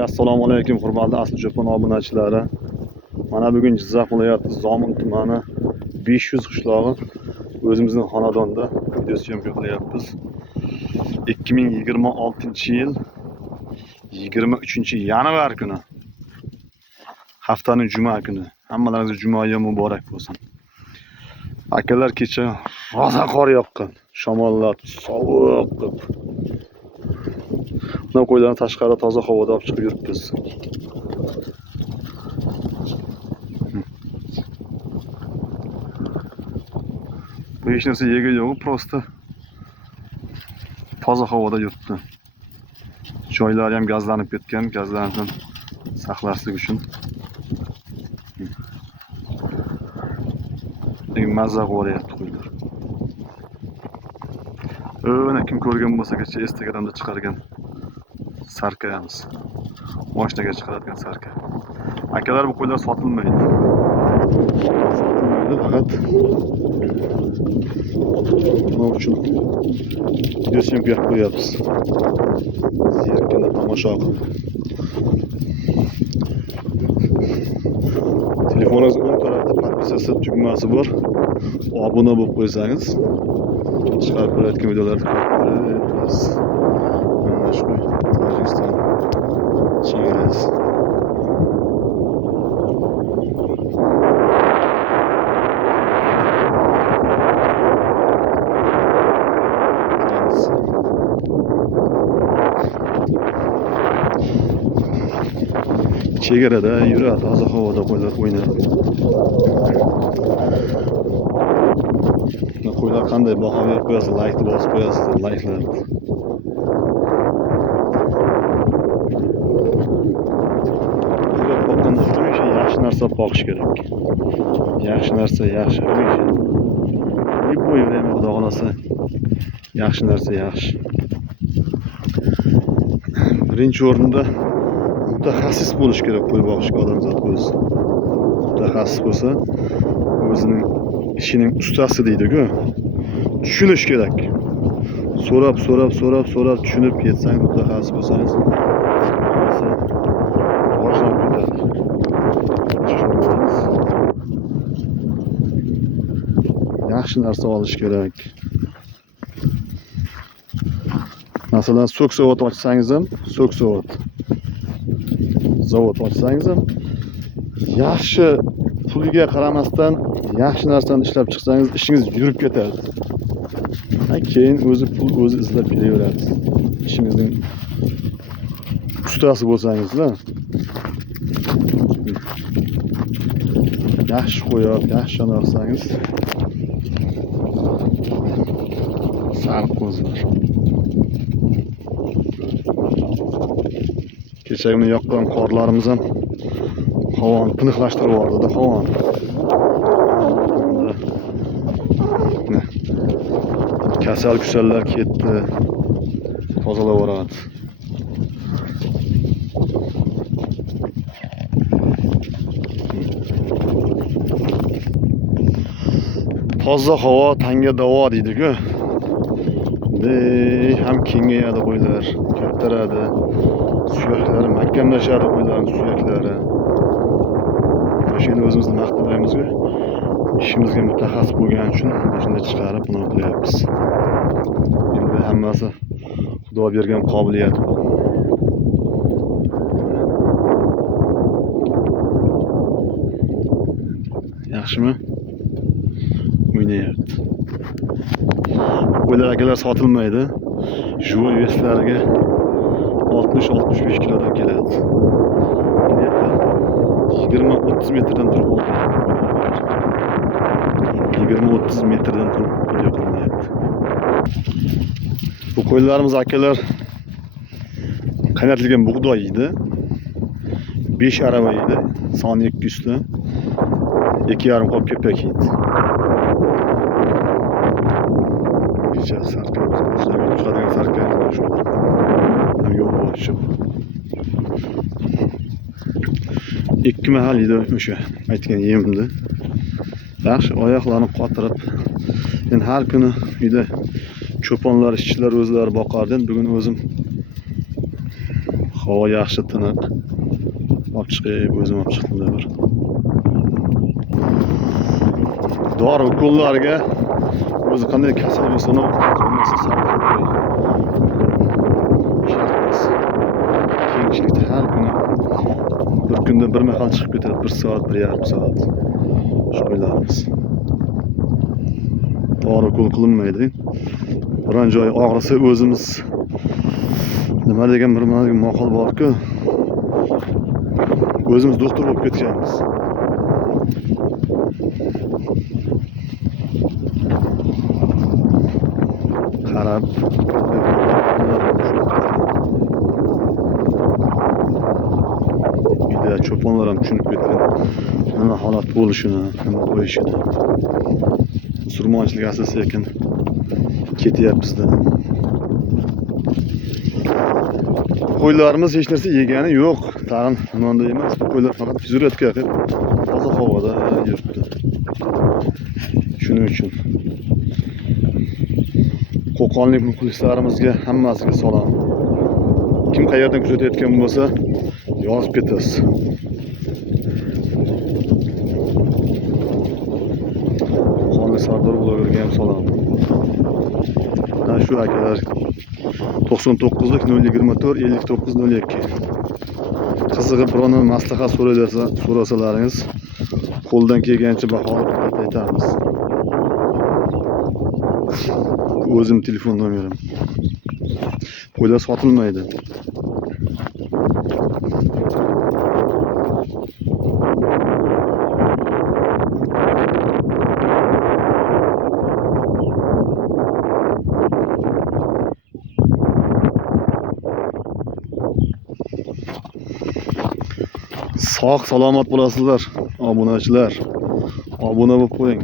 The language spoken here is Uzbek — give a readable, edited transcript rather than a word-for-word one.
Assalomu alaykum hurmatli Asli Cho'pon obunachilari. Mana bugun Jizzax viloyati Zomin tumani 500 qishlog'i o'zimizning xonadonda video syomka qilyapmiz. 2026-yil 23-yanvar kuni. Haftaning juma kuni. Hammalaringizga jumoya muborak bo'lsin. Akalar kecha rosa qor yoqqan, shamollab, sovuq qilib. Bundan qo'ylarni tashqarida toza havoda olib chiqib yuribmiz. Bu hech narsa yega yo'q, prosta toza havoda yuribdi. Joylari ham gazlanib ketgan, gazlanishdan saqlashlik uchun. Mazza qilyapti qo'ylar. O'na kim ko'rgan bo'lsa kecha Instagramda chiqargan sarkayamiz. Moshinaga chiqaradigan sarka. Akalar bu qo'ylar sotilmaydi. Faqat nima uchun video syomka qo'yapmiz. Zerkini tomosha qilib. Telefoningiz o'ng tarafda podpisatsiya tugmasi bor. Obuna bo'lib qo'ysangiz chiqarib ko'rayotgan videolarni ko'rasiz. Mana shu Tojikiston chegarasi. Chegarada yuradi, toza havoda qo'ylar o'ynab. Qo'ylar qanday baho berib qo'yasiz, laykni bosib qo'yasiz, layklar. Qo'ygan hamisha yaxshi narsa boqish kerak. Yaxshi narsa yaxshi hamisha. Bu yerda Xudo xolasa yaxshi narsa yaxshi. Birinchi o'rinda mutaxassis bo'lish kerak qo'y boqishga odamzod o'zi. Mutaxassis bo'lsa, o'zining ishining ustasi deydi-ku. Tushunish kerak. So'rab tushunib ketsangiz, mutaxassis bo'lsangiz, rivojlanib ketadi. Yaxshi narsa olish kerak. Masalan, so'ksovod ochsangiz ham, so'ksovod zavod ochsangiz ham yaxshi puliga qaramasdan yaxshi narsani ishlab chiqsangiz ishingiz yurib ketadi. Keyin o'zi pul o'zi izlab kelaveradi. Ishingizning ustasi bo'lsangiz-da. Yaxshi qo'yib, yaxshi qilsangiz sariq ko'zlar. Kechagina yoqqan qorlarimiz ham havoni tiniqlashtirib yubordi-da, havoni. Kasal-kusallar ketdi. Tozalab yuboradi. Toza havo tanga davo deydi-ku. Ham kengayadi qo'ylar, kattaradi. Suyaklari mahkamlashadi qo'ylarning suyaklari. Shuni o'zimizni maqtaymiz-ku. İşimizga mutaxassis bo'lgani uchun shunda chiqarib buni qilyapmiz. Endi hammasi Xudo bergan qobiliyat bu. Yaxshimi? O'ynayapti. Qo'ylar akalar sotilmaydi. Joy veslariga 60-65 kilodan keladi. 20-30 metrdan turib oldi. 20-30 metrdan turib yo'qolmayapti. Bu qo'ylarimiz akalar qaynatilgan bug'doy yeydi. 5 arava yeydi. Soni 200 ta. 2,5 qop kepak yeydi. Kecha sarkamiz boshlagan chiqadigan sarkamiz shu. Ham yo'q bo'lishib. 2 mahal yeydi o'sha aytgan yemimni. Yaxshi oyoqlarni qotirib, men har kuni uyda cho'ponlar, ishchilar o'zlari boqardim. Bugun o'zim Havo yaxshi tiniq. Olib chiqib, o'zim olib chiqdim bir. Dori ukollariga o'zi qanday kasal bo'lsa, keyinchilikda har kuni bir kunda bir mahal chiqib ketadi, 1 soat, 1,5 soat. Shu o'ylaymiz. Dori ukol qilinmaydi. Biron joy og'risa o'zimiz nima degan bir maqol bor-ku, o'zimiz doktor bo'lib ketganmiz. Qarab uyda cho'ponlar ham tushunib ketgan nima holat bo'lishini, nima qo'yishini. Musulmonchilik asl sekin ketyapmizda. Qo'ylarimiz hech narsa yegani yo'q. Tag'in nonda emas. Qo'ylar faqat fizyuratka qilib toza havoda yuribdi. Shuning uchun Qo'qonlik muxlislarimizga hammasiga salom. Kim qayerdan kuzatayotgan bo'lsa, yozib ketasiz. Qo'qonlik Sardor blogerga ham salom. Mana shu akalar 99lik 024 59 02. Qizig'ib biron maslahat so'rasalaringiz, qo'ldan kelgancha baholab aytamiz. O'zim telefon nomerim. Qo'ylar sotilmaydi. Sog' salomat bo'lasizlar, obunachilar. Obuna bo'lib qo'ying.